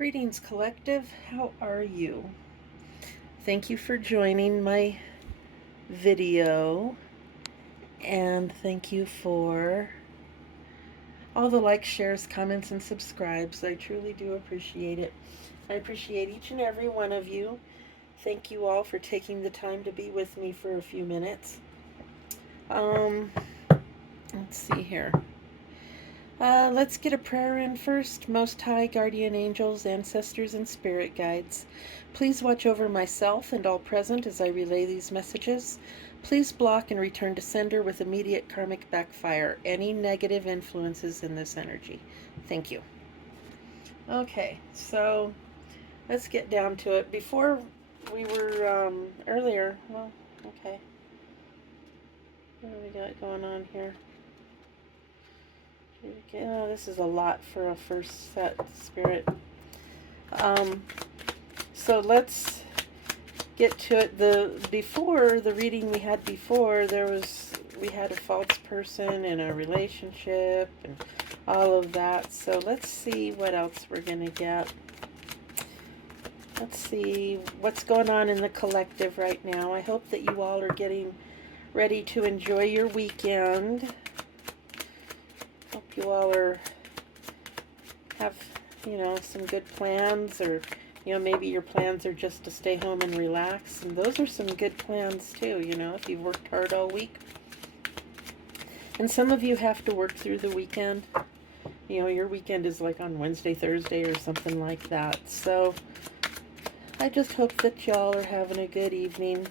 Greetings, collective. How are you? Thank you for joining my video, and thank you for all the likes, shares, comments, and subscribes. I truly do appreciate it. I appreciate each and every one of you. Thank you all for taking the time to be with me for a few minutes. Um, let's see here. Let's get a prayer in first. Most High Guardian Angels, Ancestors, and Spirit Guides, please watch over myself and all present as I relay these messages. Please block and return to sender with immediate karmic backfire any negative influences in this energy. Thank you. Okay, so let's get down to it. Before we were earlier, well, okay. What do we got going on here? Oh, this is a lot for a first set, Spirit. So let's get to it. The reading we had before, we had a false person in a relationship and all of that. So let's see what else we're gonna get. Let's see what's going on in the collective right now. I hope that you all are getting ready to enjoy your weekend. Hope you all have some good plans, or maybe your plans are just to stay home and relax, and those are some good plans too, if you've worked hard all week. And some of you have to work through the weekend. Your weekend is like on Wednesday, Thursday, or something like that. So I just hope that y'all are having a good evening.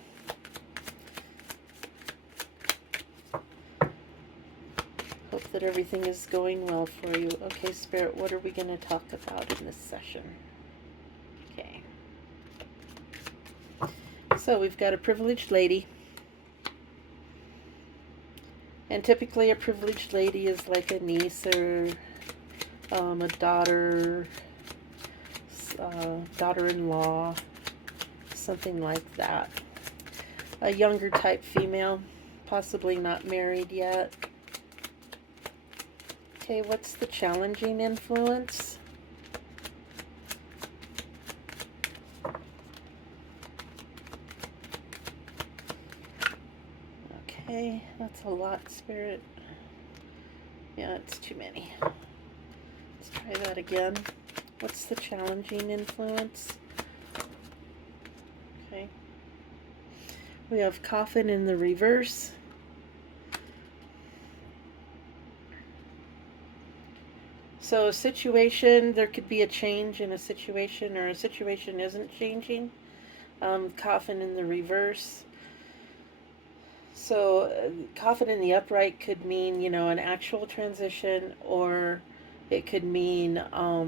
Hope that everything is going well for you. Okay, Spirit, what are we going to talk about in this session? Okay. So we've got a privileged lady. And typically a privileged lady is like a niece or a daughter, daughter-in-law, something like that. A younger type female, possibly not married yet. Okay, what's the challenging influence? Okay, that's a lot, Spirit. Yeah, it's too many. Let's try that again. What's the challenging influence? Okay. We have coffin in the reverse. So a situation, there could be a change in a situation, or a situation isn't changing. Coffin in the reverse. So coffin in the upright could mean, an actual transition, or it could mean a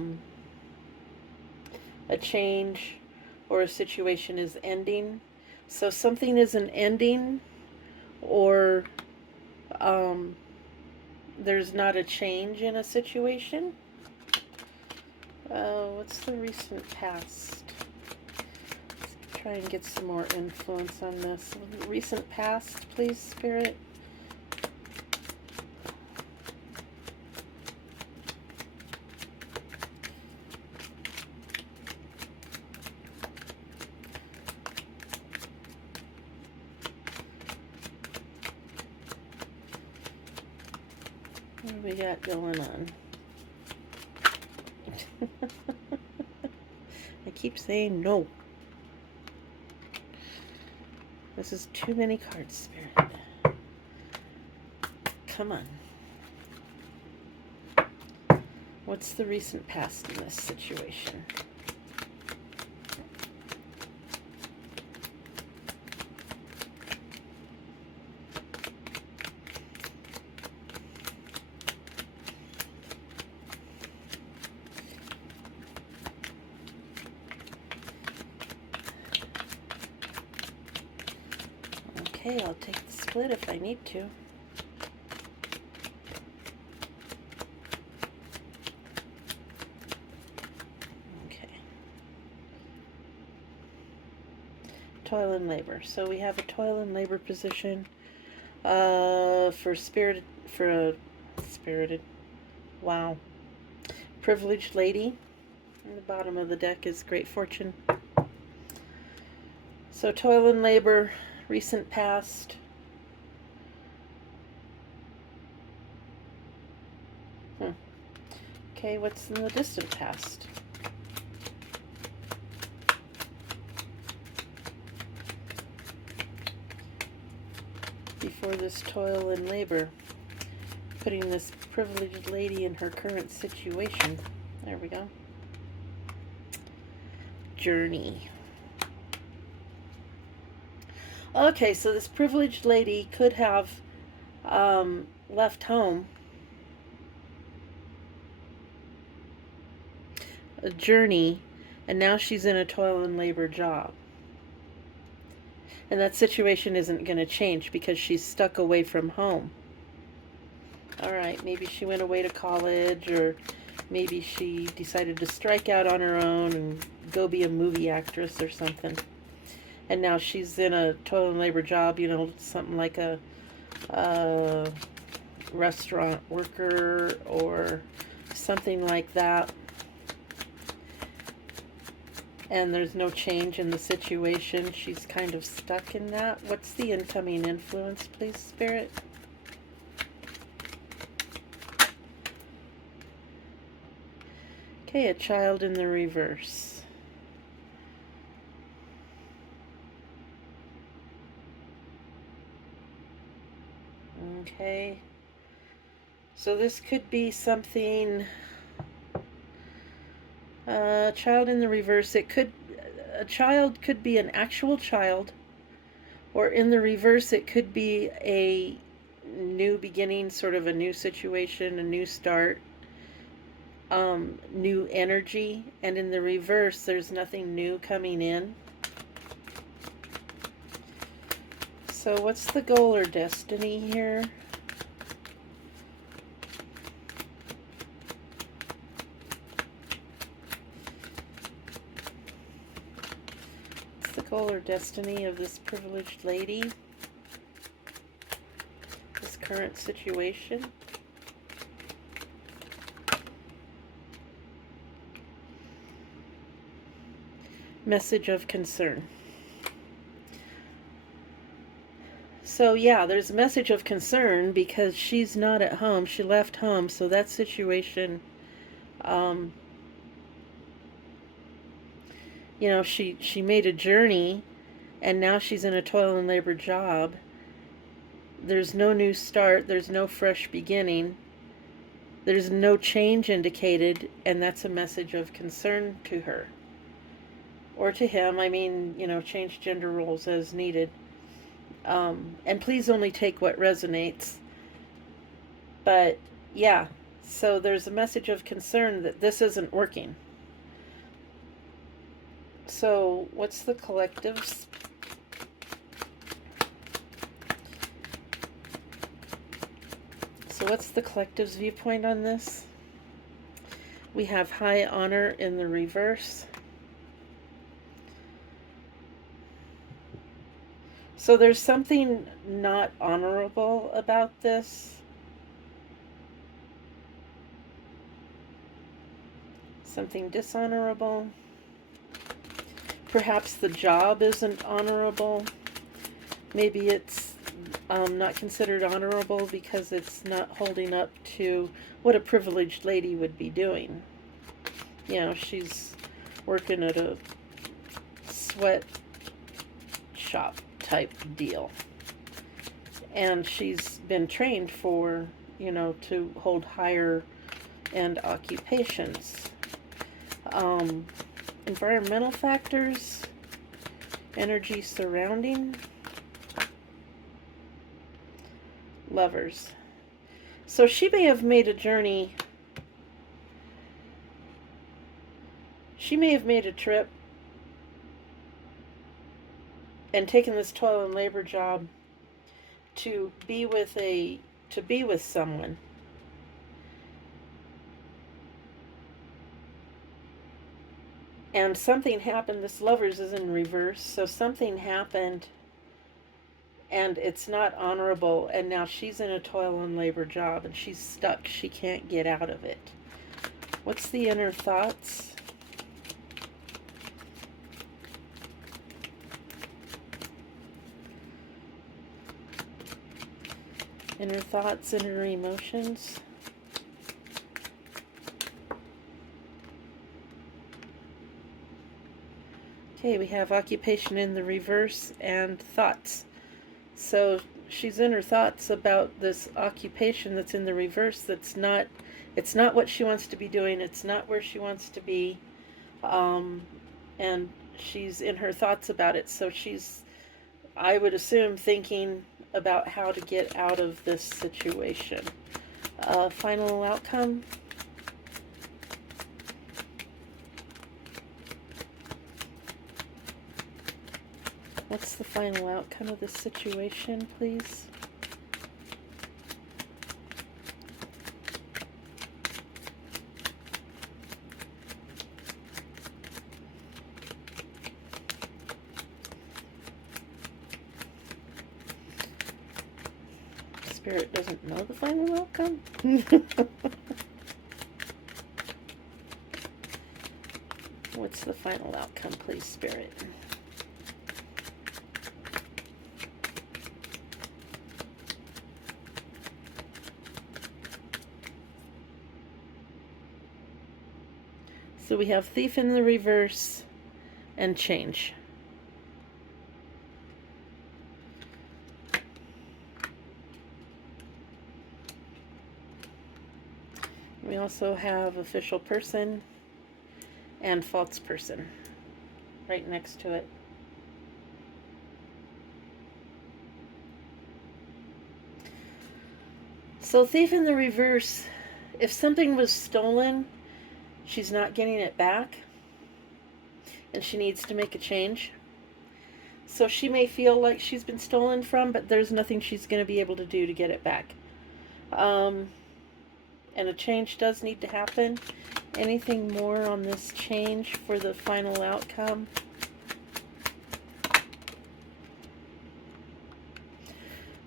change, or a situation is ending. So something is an ending, or there's not a change in a situation. What's the recent past? Let's try and get some more influence on this. Recent past, please, Spirit. What do we got going on? I keep saying no. This is too many cards, Spirit. Come on. What's the recent past in this situation? Okay, I'll take the split if I need to. Okay. Toil and labor. So we have a toil and labor position for spirited, wow, privileged lady. And the bottom of the deck is great fortune. So toil and labor, recent past. Okay, what's in the distant past? Before this toil and labor, putting this privileged lady in her current situation. There we go. Journey. Okay, so this privileged lady could have left home, a journey, and now she's in a toil and labor job. And that situation isn't going to change because she's stuck away from home. All right, maybe she went away to college, or maybe she decided to strike out on her own and go be a movie actress or something. And now she's in a toil and labor job, you know, something like a restaurant worker or something like that. And there's no change in the situation. She's kind of stuck in that. What's the incoming influence, please, Spirit? Okay, a child in the reverse. Okay. So this could be something, child in the reverse. A child could be an actual child, or in the reverse, it could be a new beginning, sort of a new situation, a new start, new energy. And in the reverse, there's nothing new coming in. So what's the goal or destiny here? What's the goal or destiny of this privileged lady? This current situation? Message of concern. So yeah, there's a message of concern because she's not at home. She left home, so that situation, you know, she made a journey, and now she's in a toil and labor job. There's no new start. There's no fresh beginning. There's no change indicated, and that's a message of concern to her. Or to him. I mean, you know, change gender roles as needed. And please only take what resonates. But yeah, so there's a message of concern that this isn't working. So what's the collective's? So what's the collective's viewpoint on this? We have high honor in the reverse. So there's something not honorable about this. Something dishonorable. Perhaps the job isn't honorable. Maybe it's not considered honorable because it's not holding up to what a privileged lady would be doing. You know, she's working at a sweat shop type deal. And she's been trained for, you know, to hold higher end occupations. Environmental factors, energy surrounding, lovers. So she may have made a journey. She may have made a trip and taken this toil and labor job to be with someone. And something happened. This lovers is in reverse, so something happened and it's not honorable, and now she's in a toil and labor job and she's stuck. She can't get out of it. What's the inner thoughts? Inner thoughts, inner emotions. Okay, we have occupation in the reverse and thoughts. So she's in her thoughts about this occupation that's in the reverse. It's not what she wants to be doing. It's not where she wants to be. And she's in her thoughts about it. So she's, I would assume, thinking about how to get out of this situation. Final outcome. What's the final outcome of this situation, please? Spirit doesn't know the final outcome? What's the final outcome, please, Spirit? So we have Thief in the reverse and change. We also have official person and false person right next to it. So Thief in the reverse, if something was stolen, she's not getting it back, and she needs to make a change. So she may feel like she's been stolen from, but there's nothing she's going to be able to do to get it back. And a change does need to happen. Anything more on this change for the final outcome?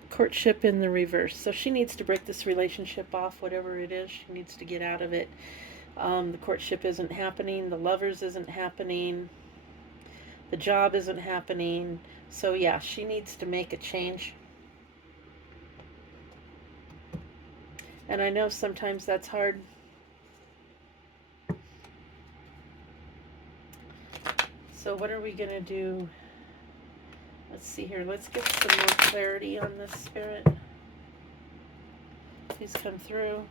Courtship in the reverse. So she needs to break this relationship off, whatever it is. She needs to get out of it. The courtship isn't happening. The lovers isn't happening. The job isn't happening. So yeah, she needs to make a change. And I know sometimes that's hard. So what are we going to do? Let's see here. Let's get some more clarity on this, Spirit. Please come through.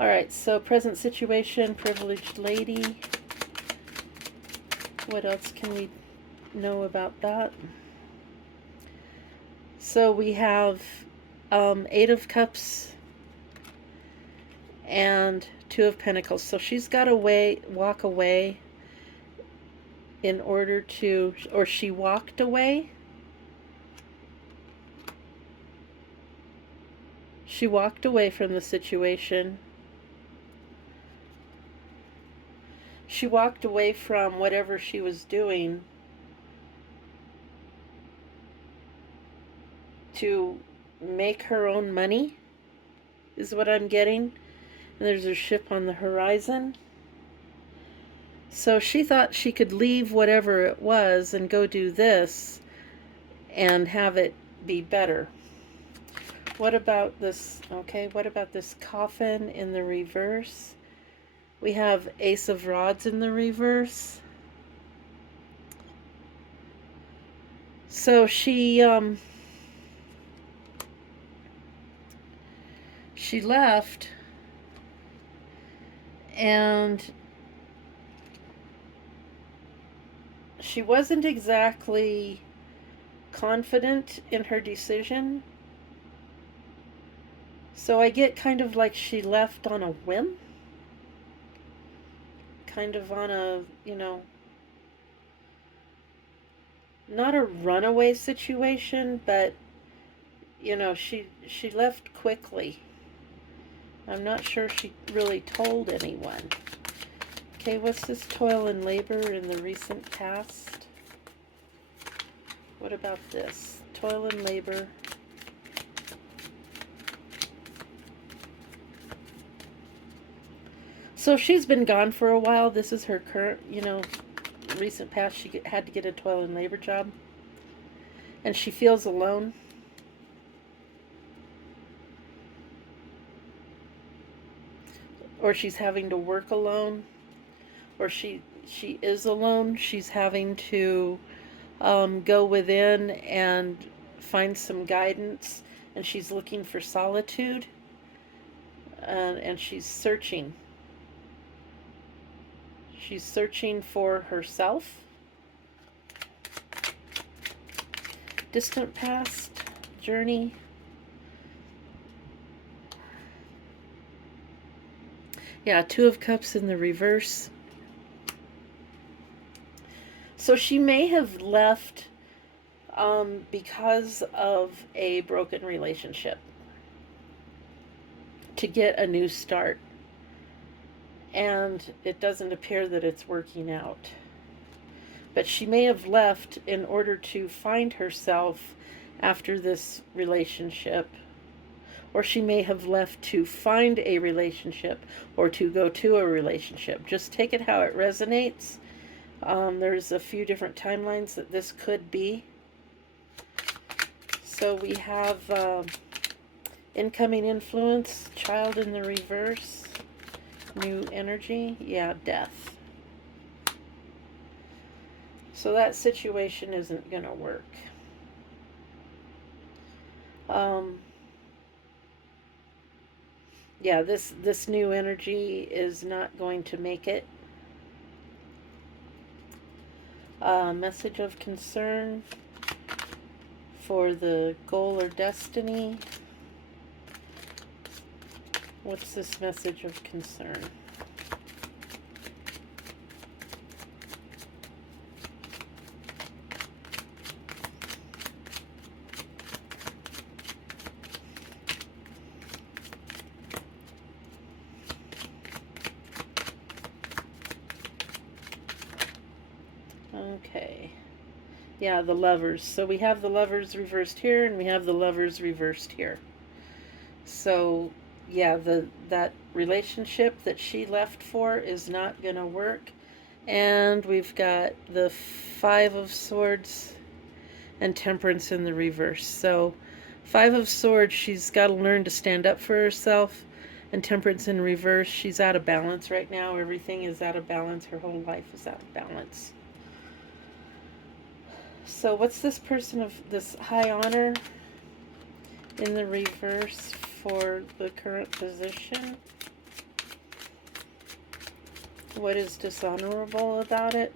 All right, so present situation, privileged lady. What else can we know about that? So we have 8 of Cups and 2 of Pentacles. So she's got to walk away in order to, or she walked away. She walked away from the situation. She walked away from whatever she was doing to make her own money, is what I'm getting. And there's a ship on the horizon. So she thought she could leave whatever it was and go do this and have it be better. What about this? Okay, what about this coffin in the reverse? We have Ace of Rods in the reverse. So she left, and she wasn't exactly confident in her decision. So I get kind of like she left on a whim. Kind of on a, you know, not a runaway situation, but, you know, she left quickly. I'm not sure she really told anyone. Okay, what's this toil and labor in the recent past? What about this? Toil and labor. So she's been gone for a while. This is her current, you know, recent past. She had to get a toil and labor job. And she feels alone. or she's having to work alone, or she is alone. She's having to go within and find some guidance, and she's looking for solitude, and she's searching. She's searching for herself. Distant past journey. Yeah, Two of Cups in the reverse. So she may have left because of a broken relationship to get a new start. And it doesn't appear that it's working out. But she may have left in order to find herself after this relationship. Or she may have left to find a relationship or to go to a relationship. Just take it how it resonates. There's a few different timelines that this could be. So we have incoming influence, child in the reverse, new energy, yeah, death. So that situation isn't going to work. Yeah, this new energy is not going to make it. Message of concern for the goal or destiny. What's this message of concern? Okay. Yeah, the Lovers. So we have the Lovers reversed here, and we have the Lovers reversed here. So, yeah, that relationship that she left for is not going to work. And we've got the Five of Swords and Temperance in the reverse. So, Five of Swords, she's got to learn to stand up for herself. And Temperance in reverse, she's out of balance right now. Everything is out of balance. Her whole life is out of balance. So what's this person of this high honor in the reverse for the current position? What is dishonorable about it?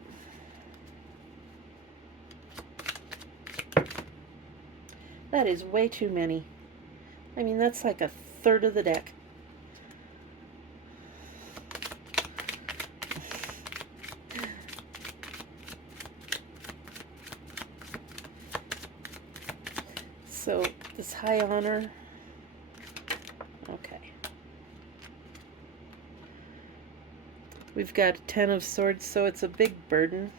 That is way too many. I mean, that's like a third of the deck. So this high honor, okay. We've got 10 of Swords, so it's a big burden.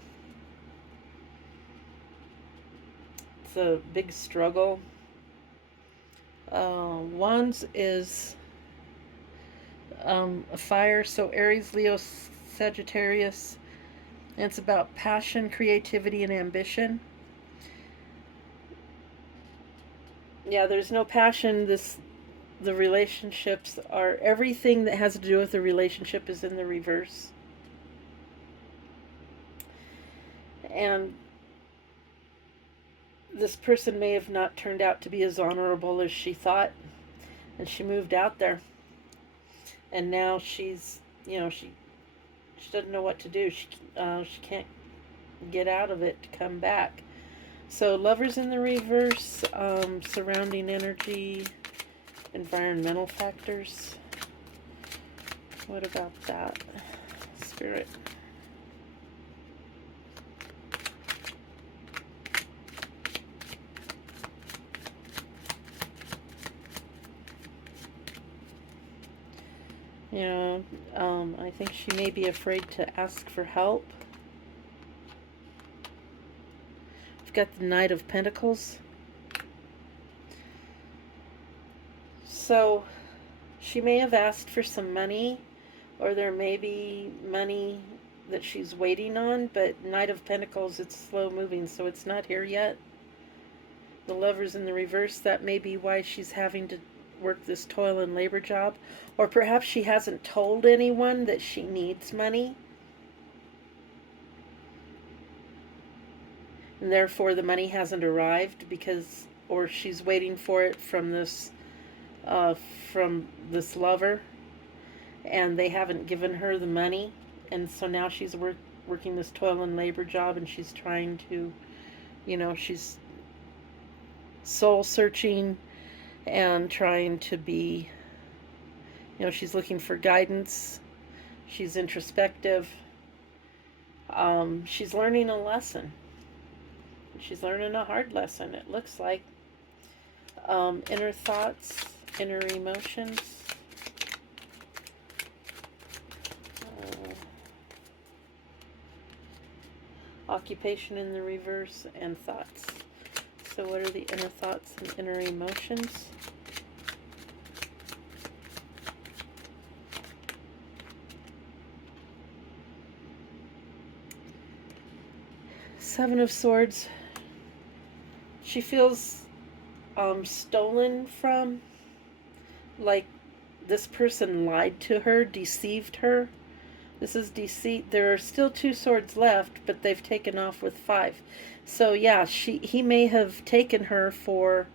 It's a big struggle. Wands is a fire, so Aries, Leo, Sagittarius. And it's about passion, creativity, and ambition. Yeah, there's no passion. The relationships are, everything that has to do with the relationship is in the reverse. And this person may have not turned out to be as honorable as she thought, and she moved out there. And now she's, she doesn't know what to do. She can't get out of it to come back. So Lovers in the reverse, surrounding energy, environmental factors. What about that? Spirit. I think she may be afraid to ask for help. We've got the Knight of Pentacles. So she may have asked for some money, or there may be money that she's waiting on, but Knight of Pentacles, it's slow moving, so it's not here yet. The Lovers in the reverse, that may be why she's having to, work this toil and labor job, or perhaps she hasn't told anyone that she needs money, and therefore the money hasn't arrived because, or she's waiting for it uh, from this lover, and they haven't given her the money, and so now she's working this toil and labor job, and she's trying to, she's soul searching and trying to be, she's looking for guidance. She's introspective. She's learning a lesson. She's learning a hard lesson, it looks like. Inner thoughts, inner emotions. Occupation in the reverse, and thoughts. So what are the inner thoughts and inner emotions? Seven of Swords. She feels stolen from, like this person lied to her, deceived her. This is deceit. There are still 2 swords left, but they've taken off with 5. So yeah, he may have taken her for,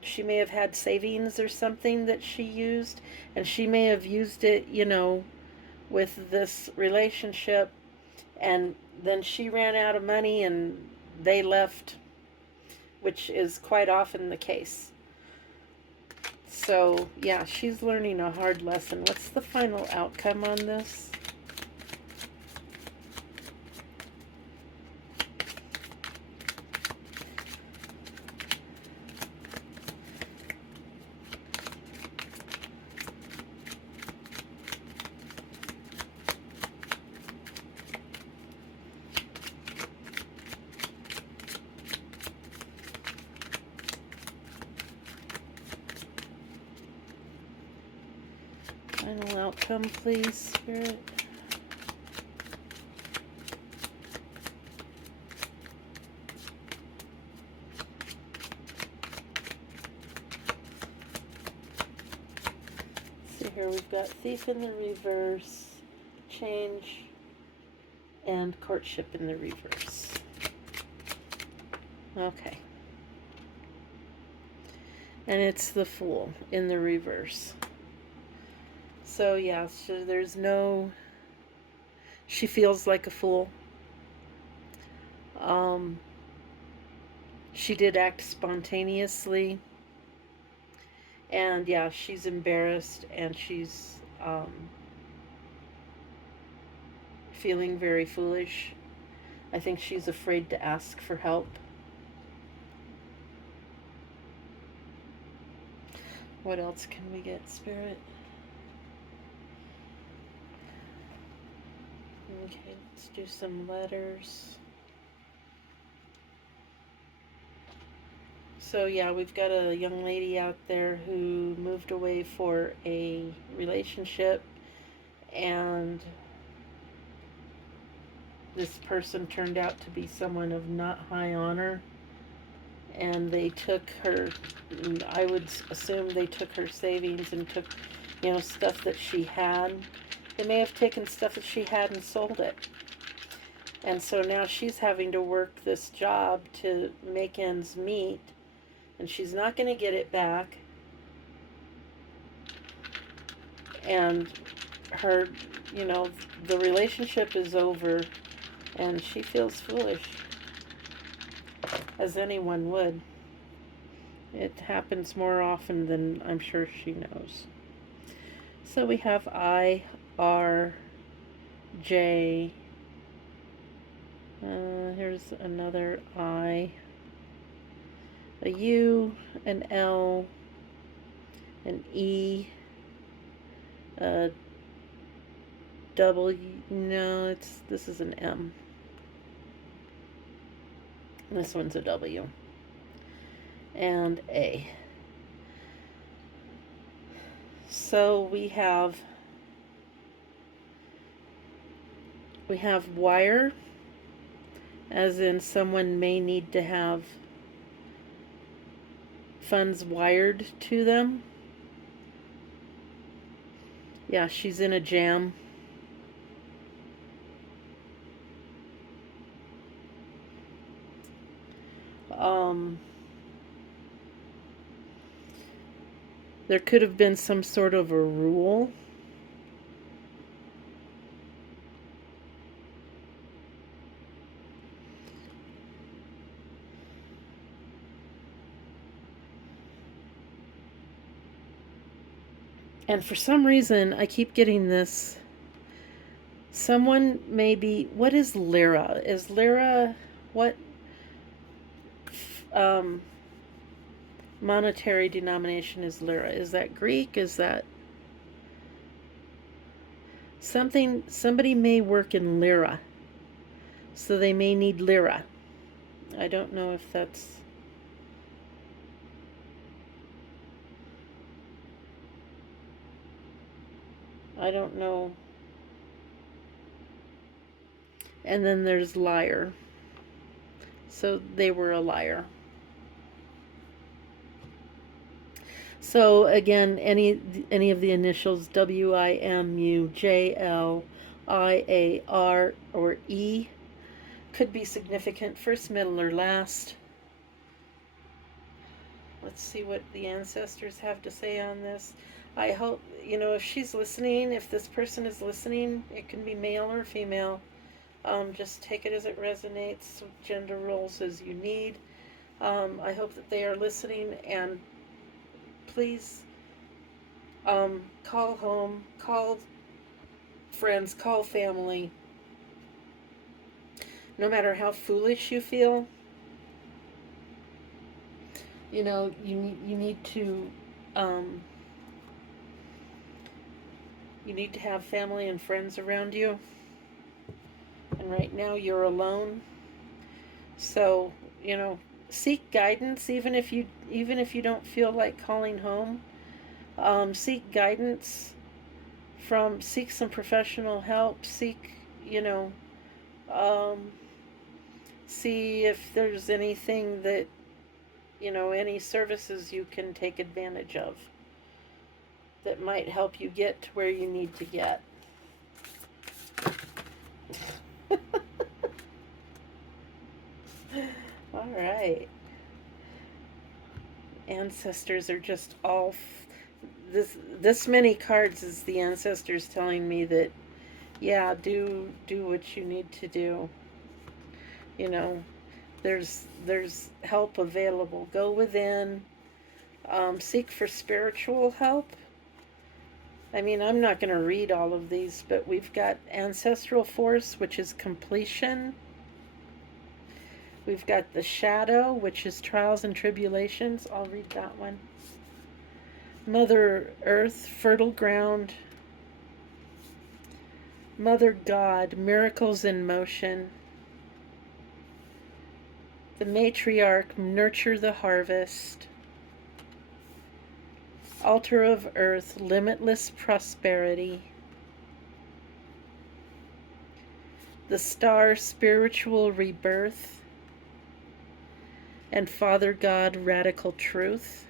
she may have had savings or something that she used, and she may have used it, with this relationship, and then she ran out of money and they left, which is quite often the case. So yeah, she's learning a hard lesson. What's the final outcome on this? Final outcome, please, Spirit. See here, we've got Thief in the reverse, Change, and Courtship in the reverse. Okay. And it's the Fool in the reverse. So yeah, so there's no, she feels like a fool. She did act spontaneously, and yeah, she's embarrassed, and she's feeling very foolish. I think she's afraid to ask for help. What else can we get, Spirit? Okay, let's do some letters. So yeah, we've got a young lady out there who moved away for a relationship, and this person turned out to be someone of not high honor, and they took her, I would assume they took her savings and took, stuff that she had. They may have taken stuff that she had and sold it. And so now she's having to work this job to make ends meet, and she's not going to get it back. And her, the relationship is over, and she feels foolish, as anyone would. It happens more often than I'm sure she knows. So we have I, R, J. Here's another I, a U, an L, an E, a W. No, this is an M. This one's a W. And A. So we have wire, as in someone may need to have funds wired to them. Yeah, she's in a jam. Um, there could have been some sort of a rule. And for some reason, I keep getting this. Someone maybe. What is lira? Is lira what um, monetary denomination is lira? Is that Greek? Is that something? Somebody may work in lira, so they may need lira. I don't know if that's. I don't know. And then there's liar. So they were a liar. So again, any of the initials WIMU, JL, IAR, or E could be significant, first, middle, or last. Let's see what the ancestors have to say on this. I hope, if she's listening, if this person is listening, it can be male or female. Just take it as it resonates, gender roles as you need. I hope that they are listening, and please call home, call friends, call family. No matter how foolish you feel, you need to um, you need to have family and friends around you. And right now you're alone. So, seek guidance even if you don't feel like calling home. Seek guidance seek some professional help. You know, um, see if there's anything that, any services you can take advantage of that might help you get to where you need to get. All right. Ancestors are just all this many cards is the ancestors telling me that, yeah, do what you need to do. You know, there's help available. Go within. Seek for spiritual help. I mean, I'm not going to read all of these, but we've got ancestral force, which is completion. We've got the shadow, which is trials and tribulations. I'll read that one. Mother Earth, fertile ground. Mother God, miracles in motion. The matriarch, nurture the harvest. Altar of Earth, limitless prosperity. The star, spiritual rebirth. And Father God, radical truth.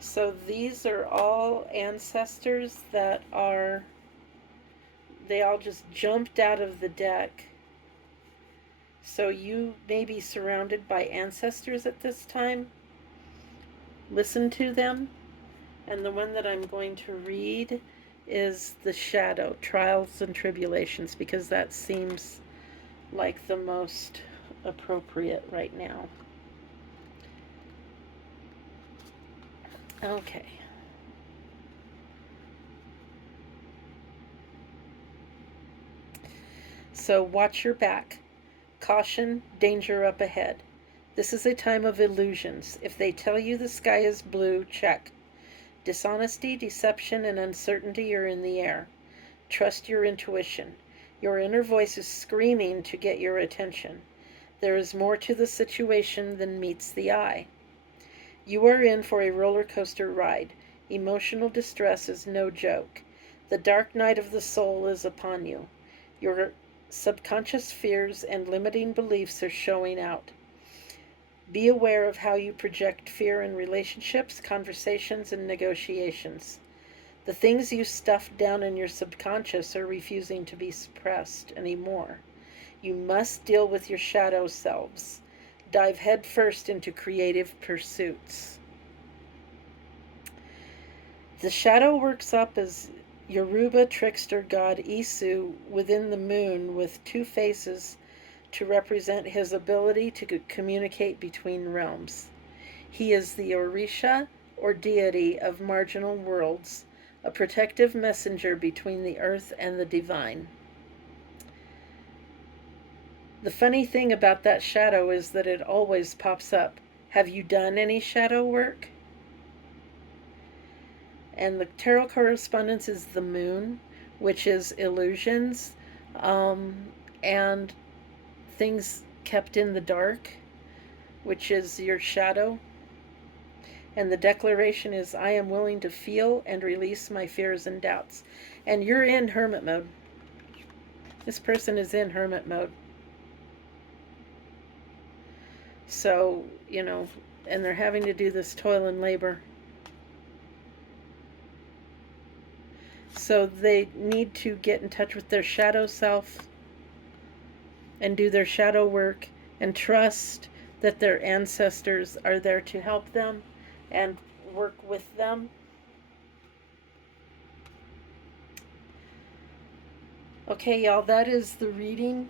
So these are all ancestors they all just jumped out of the deck. So you may be surrounded by ancestors at this time. Listen to them. And the one that I'm going to read is the shadow, trials and tribulations, because that seems like the most appropriate right now. Okay. So watch your back. Caution, danger up ahead. This is a time of illusions. If they tell you the sky is blue, check. Dishonesty, deception, and uncertainty are in the air. Trust your intuition. Your inner voice is screaming to get your attention. There is more to the situation than meets the eye. You are in for a roller coaster ride. Emotional distress is no joke. The dark night of the soul is upon you. Your subconscious fears and limiting beliefs are showing out. Be aware of how you project fear in relationships, conversations, and negotiations. The things you stuffed down in your subconscious are refusing to be suppressed anymore. You must deal with your shadow selves. Dive headfirst into creative pursuits. The shadow works up as Yoruba trickster god Isu within the moon with two faces to represent his ability to communicate between realms. He is the Orisha, or deity of marginal worlds, a protective messenger between the earth and the divine. The funny thing about that shadow is that it always pops up. Have you done any shadow work? And the tarot correspondence is the moon, which is illusions, and things kept in the dark, which is your shadow. And the declaration is, I am willing to feel and release my fears and doubts. And you're in hermit mode. This person is in hermit mode. So, and they're having to do this toil and labor. So they need to get in touch with their shadow self and do their shadow work and trust that their ancestors are there to help them and work with them. Okay, y'all, that is the reading.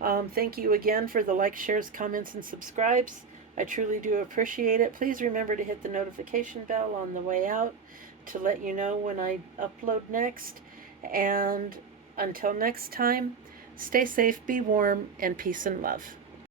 Thank you again for the likes, shares, comments, and subscribes. I truly do appreciate it. Please remember to hit the notification bell on the way out to let you know when I upload next. And until next time, stay safe, be warm, and peace and love.